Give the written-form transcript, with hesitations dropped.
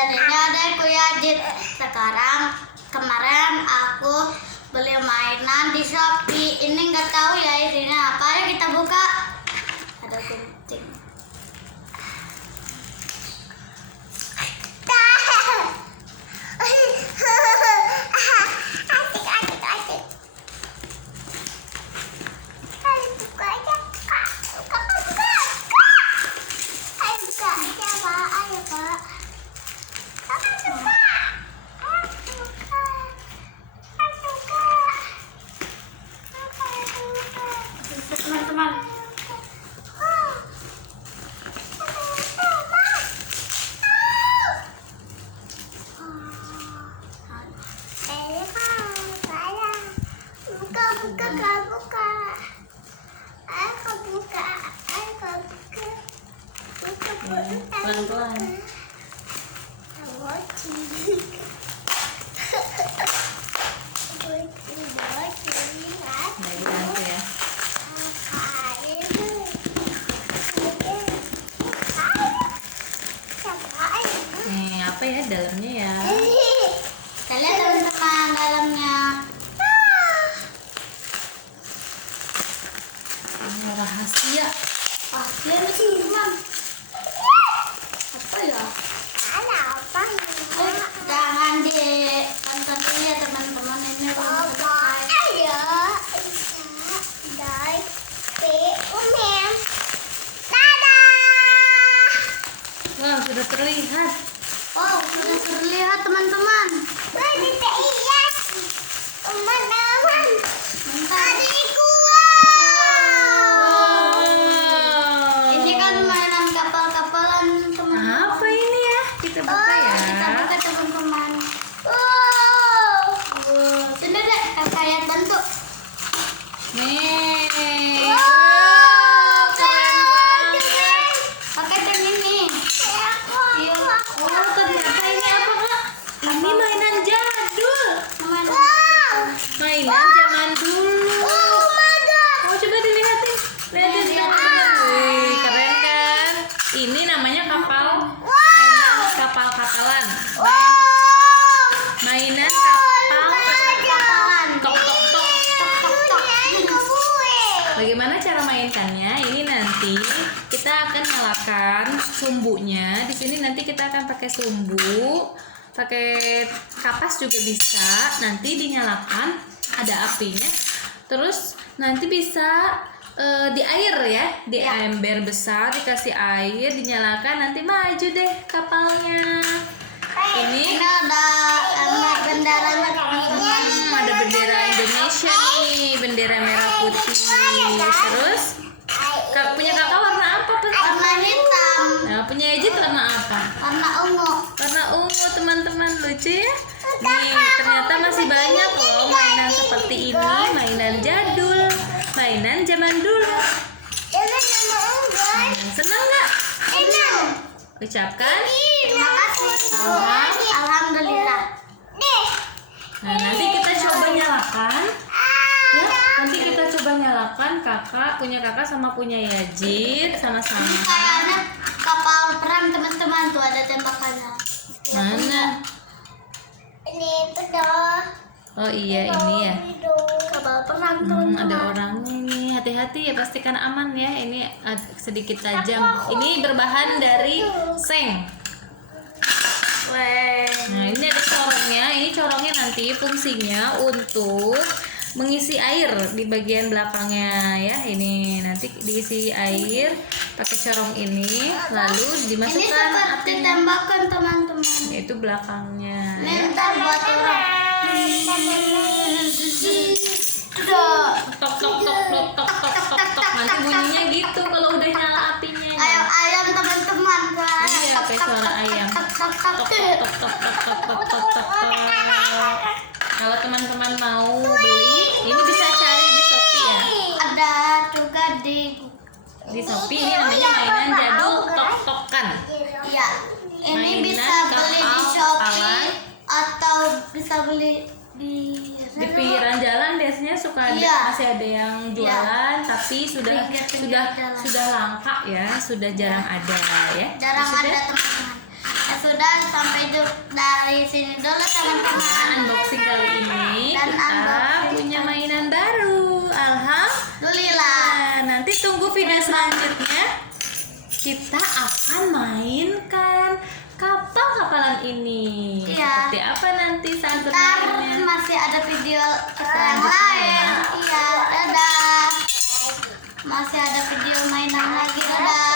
dan ini adekku Yajid. Sekarang kemarin aku beli mainan di Shopee. Ini nggak tahu ya isinya apa. Ayo kita buka. Ada gunting. Teman-teman, pelan-pelan. Nah, gitu ya. Nih, apa ya dalamnya ya? kita lihat teman-teman dalamnya. Ini rahasia. Ah, dia di sini, Mam. Apa ya? Jangan ditonton dulu ya teman-teman, ini belum selesai. Wah, sudah terlihat. Oh, sudah terlihat teman-teman. Bentar. Ini kan mainan kapal-kapalan teman-teman. Apa ini ya? Kita buka ya. Kita buka teman-teman. Sini deh, kakak yang bantu. Nih. Keren banget. Pakai pen ini. Oh, ternyata ini apa, Kak? Ini mainan jadul. Mainan zaman dulu. Oh, coba dilihatin. Lihatin teman-teman. Wih, keren kan? Ini namanya kapal. Mainan kapal-kapalan. Mainan kapal. Tok tok tok. Bagaimana cara mainkannya? Ini nanti kita akan nyalakan sumbunya. Di sini nanti kita akan pakai sumbu, pakai kapas juga bisa. Nanti dinyalakan, ada apinya. Terus nanti bisa di air ya, di ember besar dikasih air, dinyalakan, nanti maju deh kapalnya. Ini ada benderanya teman-teman. ada bendera Indonesia nih, bendera merah putih. Terus punya kakak warna apa? Warna hitam, Nah, punya Ejit warna apa? warna ungu. Warna ungu teman-teman, lucu ya. Nih, ternyata masih banyak loh mainan seperti ini, mainan jadul, mainan zaman dulu. Senang nggak? Ucapkan. Terima kasih. Alhamdulillah. Nah, nanti kita coba nyalakan. Ya, nanti kita coba nyalakan. Punya kakak sama punya Yajid sama-sama. Ini kayaknya kapal perang teman-teman, tuh ada tembakannya. Mana? Oh iya, ini ya. Kapal perang Ada teman-teman. orangnya nih, hati-hati ya, pastikan aman ya. Ini sedikit tajam. Ini berbahan dari seng. Nah, ini ada corongnya. Ini corongnya nanti fungsinya untuk mengisi air di bagian belakangnya ya. Ini nanti diisi air pakai corong ini, lalu Ini dimasukkan seperti apinya. tembakan teman-teman. Itu belakangnya. Ini ntar buat orang. Tok tok tok tok tok tok tok tok. Nanti bunyinya gitu kalau udah nyala apinya. Ayam ayam teman-teman. Iya, kayak suara ayam. Tok tok tok tok tok tok tok tok tok tok. Kalau teman-teman mau beli, ini bisa cari di Shopee ya. Ada juga di Di Shopee ini namanya mainan jadul tok-tokan. Iya. Ini Mainan bisa beli di kapal Shopee kapalan. atau bisa beli di Di pinggiran jalan biasanya suka ada, Iya. masih ada yang jualan, tapi Pinggir-pinggir jalan. sudah langka ya, sudah jarang ada ya. Jarang Sudah? ada teman-teman. Ya sudah, sampai dari sini dulu teman-teman. Unboxing kali ini Dan kita unboxing punya kali- mainan baru. Alhamdulillah. Nah, nanti tunggu video selanjutnya. Kita akan mainkan kapal-kapalan ini. Iya. Seperti apa nanti saat Ntar bermainnya? masih ada video yang Selanjutnya. lain. Iya, dadah. Masih ada video mainan lagi, dadah.